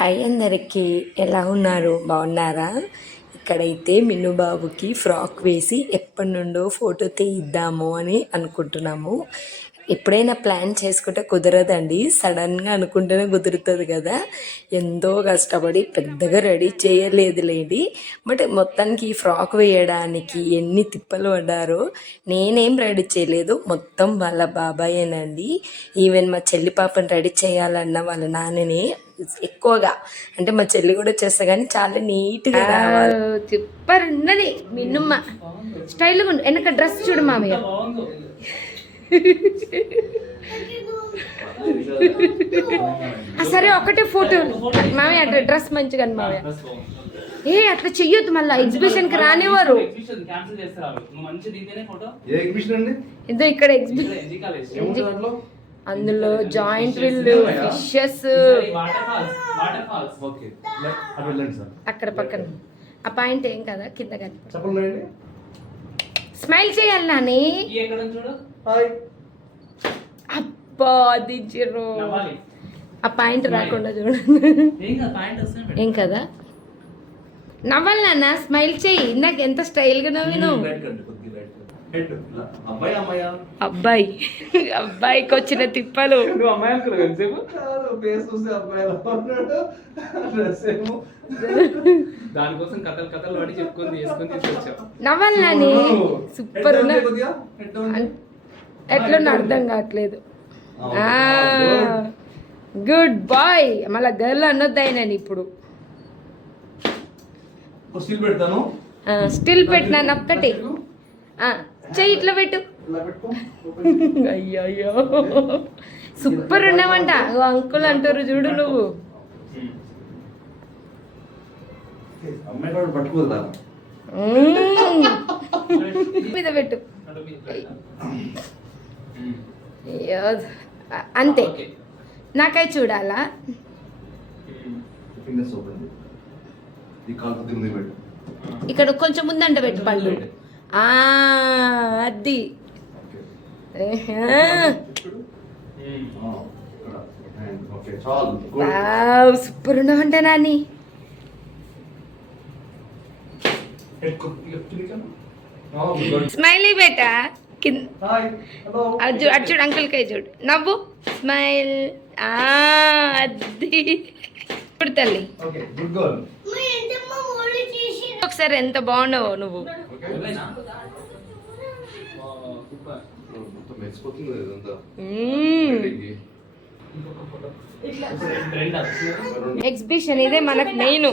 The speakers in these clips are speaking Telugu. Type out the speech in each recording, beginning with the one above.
హాయ్ అందరికీ ఎలా ఉన్నారు? బాగున్నారా? ఇక్కడైతే మిన్ను బాబుకి ఫ్రాక్ వేసి ఎప్పటి నుండో ఫోటో తీద్దాము అని అనుకుంటున్నాము. ఎప్పుడైనా ప్లాన్ చేసుకుంటే కుదరదండి. సడన్గా అనుకుంటేనే కుదురుతుంది కదా. ఎంతో కష్టపడి పెద్దగా రెడీ చేయలేదులేండి. బట్ మొత్తానికి ఈ ఫ్రాక్ వేయడానికి ఎన్ని తిప్పలు పడ్డారో నేనేం రెడీ చేయలేదు. మొత్తం వాళ్ళ బాబాయేనండి. ఈవెన్ మా చెల్లి పాపని రెడీ చేయాలన్న వాళ్ళ నాన్ననే ఎక్కువగా. అంటే మా చెల్లి కూడా చేస్తా కానీ చాలా నీట్గా రావాలి. సూపర్ ఉన్నది. మిన్నుమ్మ స్టైల్గా వెనక డ్రెస్ చూడు మామయ్య. ఆ, సరే ఒకటే ఫోటో. మామయ్య అట్లా డ్రెస్ మంచిగా ఉంది మామయ్య. ఏ అట్లా చెయ్యొద్దు మళ్ళీ. ఎగ్జిబిషన్కి రానివ్వరు. క్యాన్సిల్ చేస్తారు అవి నువ్వు మంచి దిగితేనే ఫోటో? ఏ ఎగ్జిబిషన్ అండి? ఇదో ఇక్కడ ఎగ్జిబిషన్ అందులో giant wheel fishes waterfalls waterfalls okay అటు వెళ్ళండి సార్ అక్కడ పక్కన. ఆ పాయింట్ ఏం కదా? కింద స్మైల్ చేయాలి నాని. అబ్బా దించిర్రు ఆ పాయింట్ రాకుండా చూడండి. ఏం కాదు నవ్వాలి నాన్న స్మైల్ చేయి. ఇందాక ఎంత స్టైల్గా నవ్విను రైట్ కండి కొద్దిగా రైట్ హెడ్ అబ్బాయి అమ్మాయా? అబ్బాయి. అబ్బాయికి వచ్చిన తిప్పలు. దానికోసం కథలు కథలు పడి చెప్పుకొని తీసుకొని తీసుకొచ్చావు. నవ్వాలి నాని సూపర్ ఎట్లా అర్థం కావట్లేదు. ఆ, గుడ్. బాయ్. మళ్ళా గర్ల్ అనొద్దు ఆయన ఇప్పుడు. స్టిల్ పెడతాను. స్టిల్ పెట్టినాను ఒక్కటి. ఆ, చెయ్యి ఇట్లా పెట్టు. అయ్యో అయ్యో సూపర్ ఉన్నావంట. ఓ అంకుల్ అంటారు చూడు నువ్వు. మీద పెట్టు. అంతే. నాకై చూడాలా? ఇక్కడ కొంచెం ముందంట పెట్టు పళ్ళు. ఆ, అది. సూపర్ ఉన్నావంట నాని. స్మైలీ బేట? కింద హాయ్ హలో. అర్జు అర్జుడు అంకుల్ కై చూడు. నవ్వు. స్మైల్ ఆ అది. ఇప్పుడు తల్లి. ఓకే గుడ్ ఒకసారి ఎంత బాగున్నావో నువ్వు. ఎగ్జిబిషన్ ఇదే మనకు మెయిన్.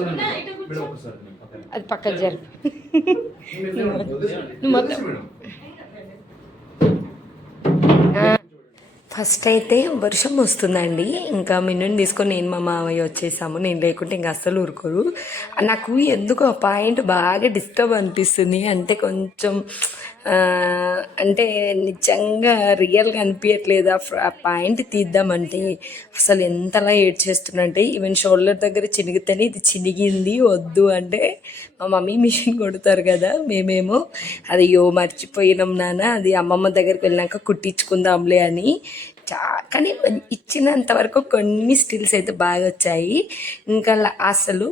అది పక్కన జరుపు. మొత్తం- ఫస్ట్ అయితే వర్షం వస్తుందండి. ఇంకా మిన్నుని తీసుకొని నేను మా మామయ్య వచ్చేసాము. నేను లేకుంటే ఇంకా అస్సలు ఊరుకోరు. నాకు ఎందుకు ఆ పాయింట్ బాగా డిస్టర్బ్ అనిపిస్తుంది. అంటే కొంచెం అంటే నిజంగా రియల్గా అనిపించట్లేదు ఆ పాయింట్ తీద్దామంటే అసలు ఎంతలా ఏడ్చేస్తున్నంటే ఈవెన్ షోల్డర్ దగ్గర చినిగితేనే ఇది చినిగింది వద్దు అంటే మా మమ్మీ మిషన్ కొడతారు కదా మేమేమో అది యో మర్చిపోయినాం నాన్న అది అమ్మమ్మ దగ్గరికి వెళ్ళాక కుట్టించుకుందాంలే అని. చా కానీ ఇచ్చినంత వరకు కొన్ని స్టిల్స్ అయితే బాగా వచ్చాయి. ఇంకా అసలు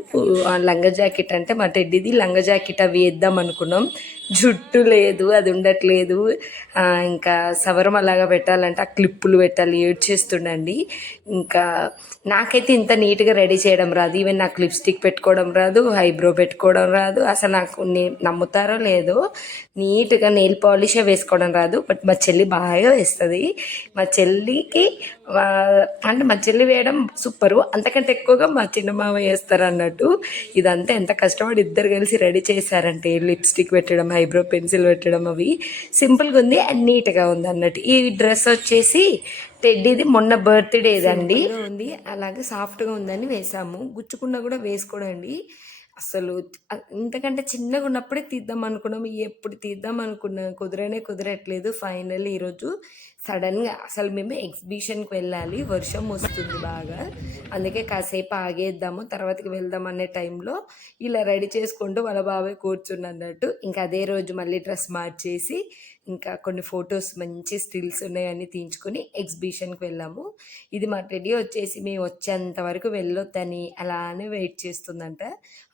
ఆ లంగా జాకెట్ అంటే మా టెడ్డిది లంగా జాకెట్ అవి వేద్దాం అనుకున్నాం. జుట్టు లేదు అది ఉండట్లేదు. ఇంకా సవరం అలాగా పెట్టాలంటే ఆ క్లిప్పులు పెట్టాలి యూజ్ చేస్తుండండి ఇంకా నాకైతే ఇంత నీట్గా రెడీ చేయడం రాదు. ఈవెన్ నాకు లిప్స్టిక్ పెట్టుకోవడం రాదు ఐబ్రో పెట్టుకోవడం రాదు. అసలు నాకు నే- నమ్ముతారో లేదో నీట్గా నెయిల్ పాలిషే వేసుకోవడం రాదు. బట్ మా చెల్లి బాగా వేస్తుంది. మా చెల్లికి అంటే మా చెల్లి వేయడం సూపరు. అంతకంటే ఎక్కువగా మా చిన్న మామ వేస్తారు అన్నట్టు ఇదంతా ఎంత కష్టపడి ఇద్దరు కలిసి రెడీ చేశారంటే లిప్స్టిక్ పెట్టడం ఐబ్రో పెన్సిల్ పెట్టడం అవి. సింపుల్గా ఉంది అండ్ నీట్గా ఉంది అన్నట్టు. ఈ డ్రెస్ వచ్చేసి టెడ్డీది మొన్న బర్త్డేదండి ఉంది. అలాగే సాఫ్ట్గా ఉందని వేసాము. గుచ్చుకున్నా కూడా వేసుకోడండి. అసలు ఇంతకంటే చిన్నగా ఉన్నప్పుడే తీద్దాం అనుకున్నాము. ఎప్పుడు తీద్దాం అనుకున్నా కుదరనే కుదరట్లేదు ఫైనల్ ఈరోజు. సడన్గా అసలు మేము ఎగ్జిబిషన్కి వెళ్ళాలి వర్షం వస్తుంది బాగా. అందుకే కాసేపు ఆగేద్దాము తర్వాతకి వెళ్దాం అనే టైంలో ఇలా రెడీ చేసుకుంటూ వాళ్ళ బాబాయ్ కూర్చున్నట్టు ఇంకా అదే రోజు మళ్ళీ డ్రెస్ మార్చేసి ఇంకా కొన్ని ఫొటోస్ మంచి స్టిల్స్ ఉన్నాయని తీయించుకొని ఎగ్జిబిషన్కి వెళ్ళాము. ఇది మా టెడీ వచ్చేసి మేము వచ్చేంత వరకు వెళ్ళొద్దని అలానే వెయిట్ చేస్తుందంట.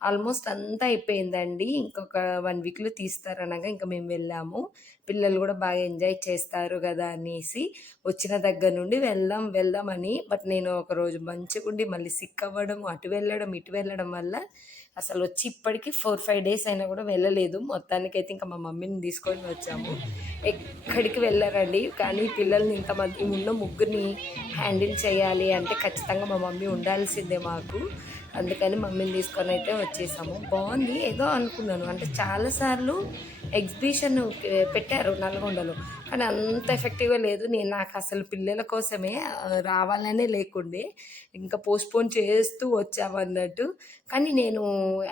ఆల్మోస్ట్ అంతా అయిపోయిందండి. ఇంకొక వన్ వీక్లో తీస్తారనగా ఇంకా మేము వెళ్ళాము. పిల్లలు కూడా బాగా ఎంజాయ్ చేస్తారు కదా అనేసి వచ్చిన దగ్గర నుండి వెళ్దాం వెళ్దాం అని. బట్ నేను ఒక రోజు మంచిగా ఉండి మళ్ళీ సిక్ అవ్వడం అటు వెళ్ళడం ఇటు వెళ్ళడం వల్ల అసలు వచ్చి ఇప్పటికీ ఫోర్ ఫైవ్ డేస్ అయినా కూడా వెళ్ళలేదు. మొత్తానికైతే ఇంకా మా మమ్మీని తీసుకొని వచ్చాము. ఎక్కడికి వెళ్ళారండి. కానీ పిల్లల్ని ఇంతమంది ఉన్న ముగ్గురిని హ్యాండిల్ చేయాలి అంటే ఖచ్చితంగా మా మమ్మీ ఉండాల్సిందే మాకు. అందుకని మమ్మీని తీసుకొని అయితే వచ్చేసాము. బాగుంది. ఏదో అనుకున్నాను. అంటే చాలాసార్లు ఎగ్జిబిషన్ పెట్టారు నల్గొండలో. కానీ అంత ఎఫెక్టివ్గా లేదు. నేను నాకు అసలు పిల్లల కోసమే రావాలనే లేకుండే ఇంకా పోస్ట్పోన్ చేస్తూ వచ్చాము అన్నట్టు. కానీ నేను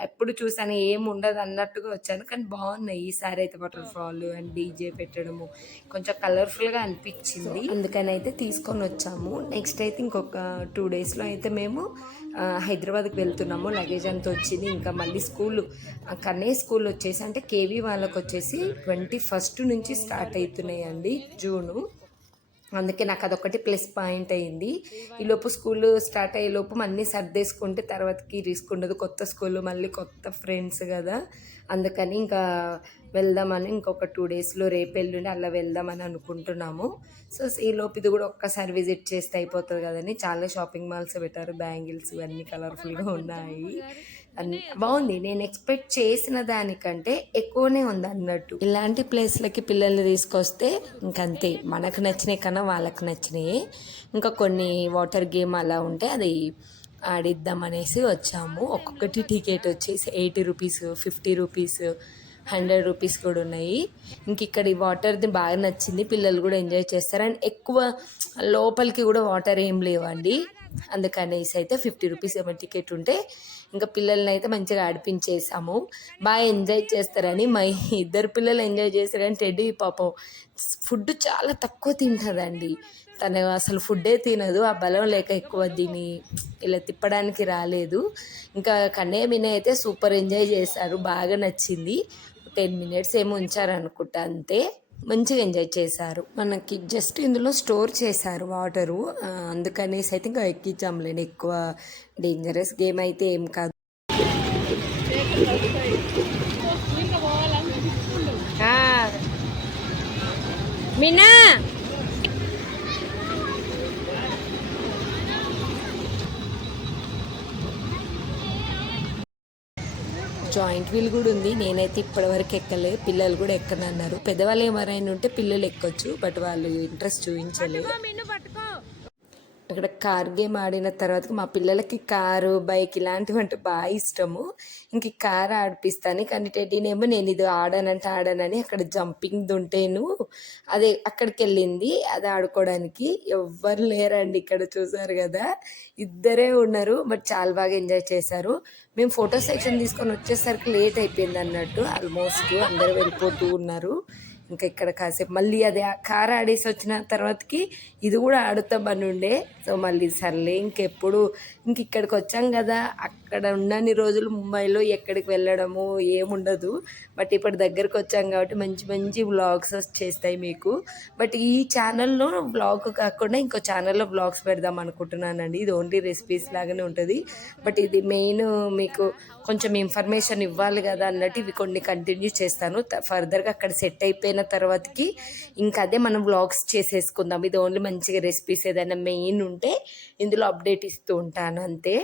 ఎప్పుడు చూసాను ఏం ఉండదు అన్నట్టుగా వచ్చాను. కానీ బాగున్నాయి. ఈసారి అయితే వాటర్ ఫాల్ అండ్ డీజే పెట్టడము కొంచెం కలర్ఫుల్గా అనిపించింది. అందుకని అయితే తీసుకొని వచ్చాము. నెక్స్ట్ అయితే ఇంకొక టూ డేస్లో అయితే మేము హైదరాబాద్కి వెళ్తున్నాము. లగేజ్ అంతా వచ్చింది. ఇంకా మళ్ళీ స్కూల్ కన్నే స్కూల్ వచ్చేసి అంటే కేవీ వాళ్ళకు వచ్చేసి ట్వంటీ ఫస్ట్ నుంచి స్టార్ట్ అవుతున్నాయండి జూను. అందుకే నాకు అదొకటి ప్లస్ పాయింట్ అయింది. ఈ లోపు స్కూల్ స్టార్ట్ అయ్యే లోపు అన్నీ సర్దేసుకుంటే తర్వాతకి రిస్క్ ఉండదు. కొత్త స్కూల్ మళ్ళీ కొత్త ఫ్రెండ్స్ కదా. అందుకని ఇంకా వెళ్దామని ఇంకొక టూ డేస్లో రేపు ఎల్లుండి అలా వెళ్దామని అనుకుంటున్నాము. సో ఈ లోపు ఇది కూడా ఒక్కసారి విజిట్ చేస్తే అయిపోతుంది కదని చాలా షాపింగ్ మాల్స్ పెట్టారు బ్యాంగిల్స్ ఇవన్నీ కలర్ఫుల్గా ఉన్నాయి. బాగుంది. నేను ఎక్స్పెక్ట్ చేసిన దానికంటే ఎక్కువనే ఉంది అన్నట్టు. ఇలాంటి ప్లేస్లకి పిల్లల్ని తీసుకొస్తే ఇంకంతే. మనకు నచ్చినాయి కన్నా వాళ్ళకి నచ్చినాయి. ఇంకా కొన్ని వాటర్ గేమ్ అలా ఉంటే అది ఆడిద్దాం అనేసి వచ్చాము. ఒక్కొక్కటి టికెట్ వచ్చేసి eighty rupees fifty rupees hundred rupees కూడా ఉన్నాయి. ఇంక ఇక్కడ ఈ వాటర్ది బాగా నచ్చింది. పిల్లలు కూడా ఎంజాయ్ చేస్తారు. అండ్ ఎక్కువ లోపలికి కూడా వాటర్ ఏం లేవండి. అందుకనేసి అయితే ఫిఫ్టీ రూపీస్ ఏమో టికెట్ ఉంటే ఇంకా పిల్లల్ని అయితే మంచిగా ఆడిపించేసాము. బాగా ఎంజాయ్ చేస్తారని మా ఇద్దరు పిల్లలు ఎంజాయ్ చేస్తారని టెడ్డీ పాపం ఫుడ్ చాలా తక్కువ తింటుందండి. తను అసలు ఫుడ్డే తినదు ఆ బలం లేక ఎక్కువ దీని ఇలా తిప్పడానికి రాలేదు. ఇంకా కన్నయ్య మిన్నయ్య అయితే సూపర్ ఎంజాయ్ చేశారు బాగా నచ్చింది. టెన్ మినిట్స్ ఏమో ఉంచారు అనుకుంటా అంతే. మంచిగా ఎంజాయ్ చేశారు. మనకి జస్ట్ ఇందులో స్టోర్ చేశారు వాటరు. అందుకనేసి అయితే ఇంకా ఎక్కించాంలేండి ఎక్కువ డేంజరస్ గేమ్ అయితే ఏం కాదు. మీనా! జాయింట్ వీల్ కూడా ఉంది. నేనైతే ఇప్పటివరకు ఎక్కలే. పిల్లలు కూడా ఎక్కనన్నారు. పెద్దవాళ్ళు ఎవరైనా ఉంటే పిల్లలు ఎక్కొచ్చు బట్ వాళ్ళు ఇంట్రెస్ట్ చూపించలేదు. అక్కడ కార్ గేమ్ ఆడిన తర్వాత మా పిల్లలకి కారు బైక్ ఇలాంటివి అంటే బాగా ఇష్టము. ఇంక కార్ ఆడిపిస్తాను. కానీ టెడ్డీనేమో నేను ఇది ఆడనంటే ఆడనని అక్కడ జంపింగ్ ఉంటేను అదే అక్కడికి వెళ్ళింది అది ఆడుకోవడానికి. ఎవ్వరు లేరండి ఇక్కడ చూసారు కదా? ఇద్దరే ఉన్నారు బట్ చాలా బాగా ఎంజాయ్ చేశారు. మేము ఫోటో సెక్షన్ తీసుకొని వచ్చేసరికి లేట్ అయిపోయింది అన్నట్టు. ఆల్మోస్ట్ అందరూ వెళ్ళిపోతూ ఉన్నారు. ఇంకా ఇక్కడ కాసేపు మళ్ళీ అది ఆ కార్ ఆడేసి వచ్చిన తర్వాతకి ఇది కూడా ఆడుతామని ఉండే. సో మళ్ళీ సర్లే ఇంకెప్పుడు ఇంక ఇక్కడికి వచ్చాం కదా. అక్కడ ఉన్నన్ని రోజులు ముంబైలో ఎక్కడికి వెళ్ళడము ఏముండదు. బట్ ఇప్పుడు దగ్గరకు వచ్చాం కాబట్టి మంచి మంచి వ్లాగ్స్ చేస్తాయి మీకు. బట్ ఈ ఛానల్లో వ్లాగ్ కాకుండా ఇంకో ఛానల్లో వ్లాగ్స్ పెడదాం అనుకుంటున్నానండి. ఇది ఓన్లీ రెసిపీస్ లాగానే ఉంటుంది. బట్ ఇది మెయిన్ మీకు కొంచెం ఇన్ఫర్మేషన్ ఇవ్వాలి కదా అన్నట్టు ఇవి కొన్ని కంటిన్యూ చేస్తాను. ఫర్దర్గా అక్కడ సెట్ అయిపోయిన తర్వాతకి ఇంకా అదే మనం వ్లాగ్స్ చేసేసుకుందాం. ఇది ఓన్లీ మంచిగా రెసిపీస్ ఏదైనా మెయిన్ ఉంటే ఇందులో అప్డేట్ ఇస్తూ ఉంటాను అంతే.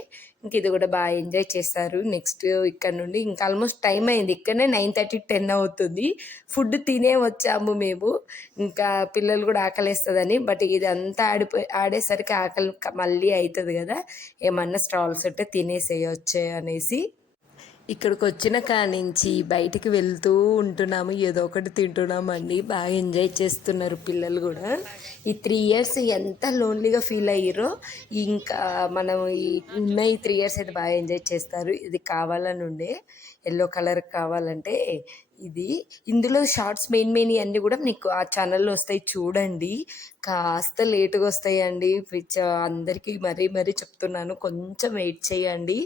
ఇంక ఇది కూడా బాగా ఎంజాయ్ చేస్తారు నెక్స్ట్ ఇక్కడ నుండి ఇంకా ఆల్మోస్ట్ టైం అయింది. ఇక్కడనే నైన్ థర్టీ టెన్ అవుతుంది. ఫుడ్ తినే వచ్చాము మేము. ఇంకా పిల్లలు కూడా ఆకలిస్తుందని బట్ ఇది అంతా ఆడిపోయి ఆడేసరికి ఆకలి మళ్ళీ అవుతుంది కదా. ఏమన్నా స్టాల్స్ ఉంటే తినేసేయచ్చు అనేసి. ఇక్కడికి వచ్చిన కానించి బయటికి వెళ్తూ ఉంటున్నాము. ఏదో ఒకటి తింటున్నాము అండి బాగా ఎంజాయ్ చేస్తున్నారు పిల్లలు కూడా. ఈ త్రీ ఇయర్స్ ఎంత లోన్లీగా ఫీల్ అయ్యారో ఇంకా మనం ఈ ఉన్న ఈ త్రీ ఇయర్స్ అయితే బాగా ఎంజాయ్ చేస్తారు. ఇది కావాలని ఉండే ఎల్లో కలర్ కావాలంటే ఇది. ఇందులో షార్ట్స్ మెయిన్ మెయిన్ అన్నీ కూడా మీకు ఆ ఛానల్లో వస్తాయి చూడండి. కాస్త లేటుగా వస్తాయండి. అందరికీ మరీ మరీ చెప్తున్నాను. కొంచెం వెయిట్ చేయండి.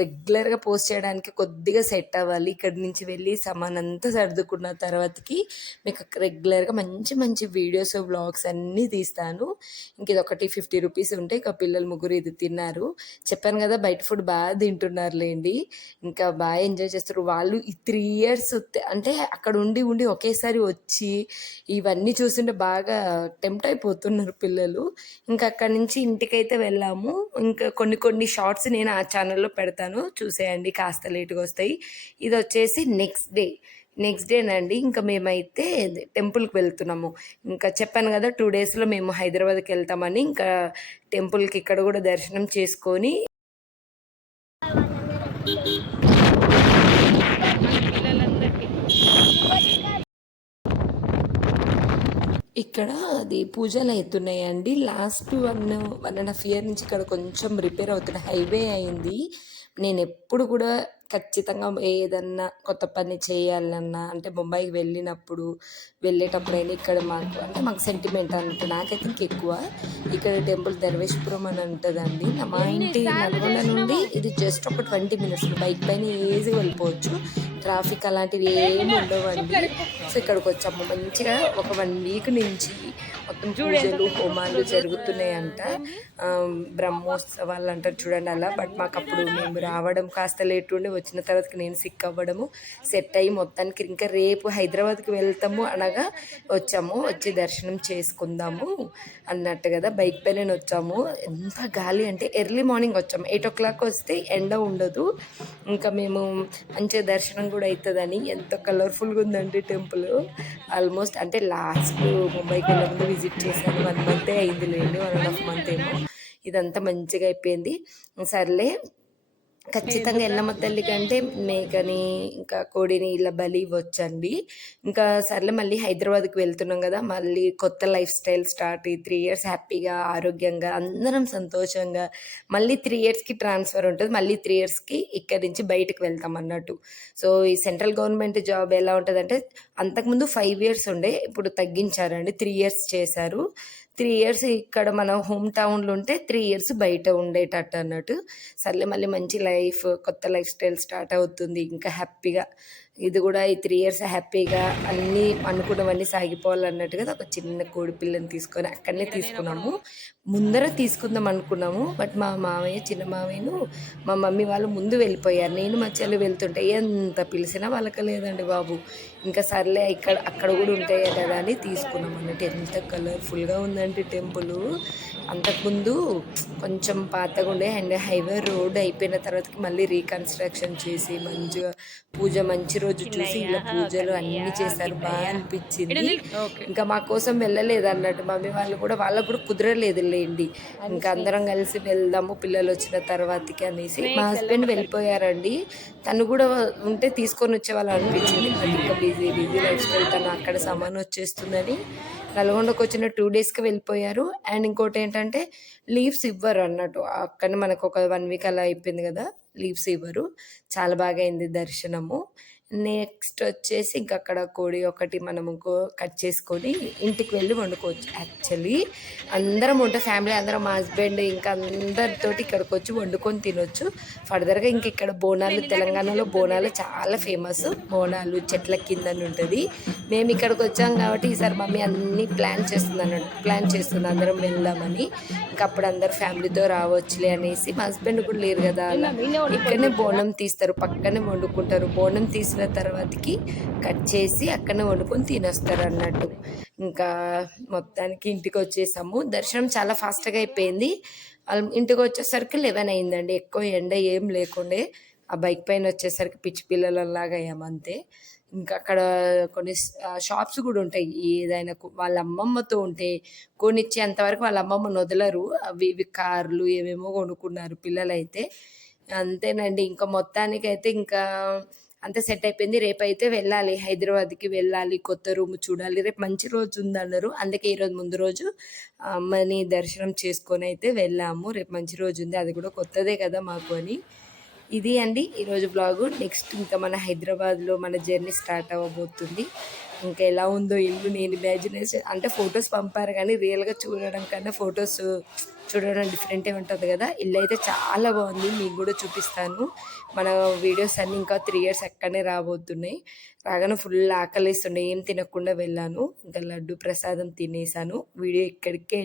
రెగ్యులర్గా పోస్ట్ చేయడానికి కొద్దిగా సెట్ అవ్వాలి. ఇక్కడి నుంచి వెళ్ళి సామాన్ అంతా సర్దుకున్న తర్వాతకి మీకు రెగ్యులర్గా మంచి మంచి వీడియోస్ వ్లాగ్స్ అన్నీ తీస్తాను. ఇంక ఇది ఒకటి ఫిఫ్టీ రూపీస్ ఉంటే ఇక పిల్లలు ముగ్గురు ఇది తిన్నారు. చెప్పాను కదా బయట ఫుడ్ బాగా తింటున్నారులేండి. ఇంకా బాగా ఎంజాయ్ చేస్తారు. వాళ్ళు ఈ త్రీ ఇయర్స్ అంటే అక్కడ ఉండి ఉండి ఒకేసారి వచ్చి ఇవన్నీ చూస్తుంటే బాగా టెంప్ట్ అయిపోతున్నారు పిల్లలు. ఇంకా అక్కడి నుంచి ఇంటికైతే వెళ్ళాము. ఇంకా కొన్ని కొన్ని షార్ట్స్ నేను ఆ ఛానల్లో పెడతాను. చూసేయండి కాస్త లేట్గా వస్తాయి. ఇది వచ్చేసి నెక్స్ట్ డే. నెక్స్ట్ డేనండి ఇంకా మేమైతే టెంపుల్కి వెళ్తున్నాము. ఇంకా చెప్పాను కదా టూ డేస్లో మేము హైదరాబాద్కి వెళ్తామని ఇంకా టెంపుల్కి ఇక్కడ కూడా దర్శనం చేసుకొని ఇక్కడ అది పూజలు అవుతున్నాయండి. Last one one and half year నుంచి ఇక్కడ కొంచెం రిపేర్ అవుతున్న హైవే అయింది. నేను ఎప్పుడు కూడా ఖచ్చితంగా ఏదన్నా కొత్త పని చేయాలన్నా అంటే బొంబాయికి వెళ్ళినప్పుడు వెళ్ళేటప్పుడైనా ఇక్కడ మాకు అంటే మాకు సెంటిమెంట్ అన్నట్టు నాకైతే ఇంకెక్కువ ఇక్కడ టెంపుల్ దర్వేష్పురం అని ఉంటుందండి నా మా ఇంటి నల్గొండ నుండి ఇది జస్ట్ ఒక ట్వంటీ మినిట్స్ బైక్ పైన ఈజీగా వెళ్ళిపోవచ్చు. ట్రాఫిక్ అలాంటివి ఏమి ఉండవండి. సో ఇక్కడికి వచ్చాము. మంచిగా ఒక వన్ వీక్ నుంచి మొత్తం పూజలు హోమాలు జరుగుతున్నాయంట. బ్రహ్మోత్సవాలు అంటారు చూడండి అలా బట్ మాకు అప్పుడు మేము రావడం కాస్త లేట్ ఉండి వచ్చిన తర్వాత నేను సిక్ అవ్వడము సెట్ అయ్యి మొత్తానికి ఇంకా రేపు హైదరాబాద్కి వెళ్తాము అనగా వచ్చాము వచ్చి దర్శనం చేసుకుందాము అన్నట్టు కదా బైక్ పైన వచ్చాము. ఎంత గాలి అంటే ఎర్లీ మార్నింగ్ వచ్చాము. ఎయిట్ ఓ క్లాక్ వస్తే ఎండ ఉండదు. ఇంకా మేము మంచిగా దర్శనం కూడా అవుతుందని ఎంత కలర్ఫుల్గా ఉందండి టెంపుల్. ఆల్మోస్ట్ అంటే లాస్ట్ ముంబైకి వెళ్ళే విజిట్ చేశాను. వన్ మంత్ అయింది లేండి వన్ అండ్ హాఫ్ మంత్ ఏమో. ఇదంతా మంచిగా అయిపోయింది. సర్లే. ఖచ్చితంగా ఎల్లమ్మ తల్లి కంటే మేకని ఇంకా కోడిని ఇలా బలి ఇవ్వచ్చండి. ఇంకా సర్లే మళ్ళీ హైదరాబాద్కి వెళ్తున్నాం కదా. మళ్ళీ కొత్త లైఫ్ స్టైల్ స్టార్ట్ ఈ త్రీ ఇయర్స్ హ్యాపీగా ఆరోగ్యంగా అందరం సంతోషంగా మళ్ళీ త్రీ ఇయర్స్కి ట్రాన్స్ఫర్ ఉంటుంది. మళ్ళీ త్రీ ఇయర్స్కి ఇక్కడి నుంచి బయటకు వెళ్తాం అన్నట్టు. సో ఈ సెంట్రల్ గవర్నమెంట్ జాబ్ ఎలా ఉంటుందంటే అంతకుముందు ఫైవ్ ఇయర్స్ ఉండే ఇప్పుడు తగ్గించారండి. త్రీ ఇయర్స్ చేశారు. త్రీ ఇయర్స్ ఇక్కడ మన హోమ్ టౌన్లో ఉంటే త్రీ ఇయర్స్ బయట ఉండేటట్టు అన్నట్టు. సర్లే మళ్ళీ మంచి లైఫ్ కొత్త లైఫ్ స్టైల్ స్టార్ట్ అవుతుంది. ఇంకా హ్యాపీగా ఇది కూడా ఈ త్రీ ఇయర్స్ హ్యాపీగా అన్నీ అనుకున్నవన్నీ సాగిపోవాలన్నట్టుగా ఒక చిన్న కోడి పిల్లని తీసుకొని అక్కడనే తీసుకున్నాము. ముందర తీసుకుందాం అనుకున్నాము బట్ మా మామయ్య చిన్న మామయ్యను మా మమ్మీ వాళ్ళు ముందు వెళ్ళిపోయారు. నేను మా చెల్లి వెళ్తుంటే ఎంత పిలిచినా వాళ్ళకి లేదండి బాబు. ఇంకా సర్లే ఇక్కడ అక్కడ కూడా ఉంటాయి కదా అని తీసుకున్నాం అన్నట్టు. ఎంత కలర్ఫుల్గా ఉందంటే టెంపుల్. అంతకుముందు కొంచెం పాతగా ఉండే అండ్ హైవే రోడ్ అయిపోయిన తర్వాతకి మళ్ళీ రీకన్స్ట్రక్షన్ చేసి మంచిగా పూజ మంచి రోజు చూసి ఇలా పూజలు అన్నీ చేశారు. బాగా అనిపించింది. ఇంకా మా కోసం వెళ్ళలేదు అన్నట్టు. మమ్మీ వాళ్ళు కూడా వాళ్ళకు కూడా కుదరలేదు లేండి ఇంకా అందరం కలిసి వెళ్దాము పిల్లలు వచ్చిన తర్వాతకి అనేసి. మా హస్బెండ్ వెళ్ళిపోయారండి. తను కూడా ఉంటే తీసుకొని వచ్చేవాళ్ళు అనిపించింది. బట్ ఇంకా బిజీ బిజీ లైఫ్ స్టైల్ తను అక్కడ సామాన్ వచ్చేస్తుందని. నల్గొండకు వచ్చిన టూ డేస్కి వెళ్ళిపోయారు. అండ్ ఇంకోటి ఏంటంటే లీవ్స్ ఇవ్వరు అన్నట్టు. అక్కడ మనకు ఒక వన్ వీక్ అలా అయిపోయింది కదా లీవ్స్ ఇవ్వరు. చాలా బాగా అయింది దర్శనము. నెక్స్ట్ వచ్చేసి ఇంక అక్కడ కోడి ఒకటి మనము కట్ చేసుకొని ఇంటికి వెళ్ళి వండుకోవచ్చు. యాక్చువల్లీ అందరం ఉంటే ఫ్యామిలీ అందరం మా హస్బెండ్ ఇంకా అందరితోటి ఇక్కడికి వచ్చి వండుకొని తినొచ్చు. ఫర్దర్గా ఇంక ఇక్కడ బోనాలు తెలంగాణలో బోనాలు చాలా ఫేమస్. బోనాలు చెట్ల కింద ఉంటుంది. మేము ఇక్కడికి వచ్చాం కాబట్టి ఈసారి మమ్మీ అన్ని ప్లాన్ చేస్తుంది ప్లాన్ చేస్తుంది అందరం వెళ్దామని. ఇంకా అప్పుడు అందరు ఫ్యామిలీతో రావచ్చులే అనేసి మా హస్బెండ్ కూడా లేరు కదా అలా. ఇక్కడనే బోనం తీస్తారు పక్కనే వండుకుంటారు. బోనం తీసిన తర్వాతకి కట్ చేసి అక్కడనే వండుకొని తినేస్తారు అన్నట్టు. ఇంకా మొత్తానికి ఇంటికి వచ్చేసాము. దర్శనం చాలా ఫాస్ట్గా అయిపోయింది. వాళ్ళ ఇంటికి వచ్చేసరికి లెవెన్ అయిందండి. ఎక్కువ ఎండ ఏం లేకుండే. ఆ బైక్ పైన వచ్చేసరికి పిచ్చి పిల్లలలాగా అయ్యాము అంతే. ఇంకా అక్కడ కొన్ని షాప్స్ కూడా ఉంటాయి. ఏదైనా వాళ్ళ అమ్మమ్మతో ఉంటే కొనిచ్చేంత వరకు వాళ్ళ అమ్మమ్మ వదలరు అవి ఇవి కార్లు ఏమేమో కొనుక్కున్నారు పిల్లలైతే. అంతేనండి. ఇంకా మొత్తానికైతే ఇంకా అంత సెట్ అయిపోయింది. రేపు అయితే వెళ్ళాలి. హైదరాబాద్కి వెళ్ళాలి. కొత్త రూమ్ చూడాలి. రేపు మంచి రోజు ఉందన్నారు. అందుకే ఈరోజు ముందు రోజు అమ్మని దర్శనం చేసుకొని అయితే వెళ్ళాము. రేపు మంచి రోజు ఉంది. అది కూడా కొత్తదే కదా మాకు అని. ఇది అండి. ఈరోజు బ్లాగు నెక్స్ట్ ఇంకా మన హైదరాబాద్లో మన జర్నీ స్టార్ట్ అవ్వబోతుంది. ఇంకా ఎలా ఉందో ఇల్లు నేను ఇమాజినేషన్ అంటే ఫొటోస్ పంపారు కానీ రియల్గా చూడడం కన్నా ఫొటోస్ చూడడం డిఫరెంటే ఉంటుంది కదా. ఇల్లు అయితే చాలా బాగుంది. మీకు కూడా చూపిస్తాను. మన వీడియోస్ అన్నీ ఇంకా త్రీ ఇయర్స్ అక్కడనే రాబోతున్నాయి. రాగానే ఫుల్ ఆకలిస్తుండే. ఏం తినకుండా వెళ్ళాను. ఇంకా లడ్డు ప్రసాదం తినేసాను. వీడియో ఇక్కడికే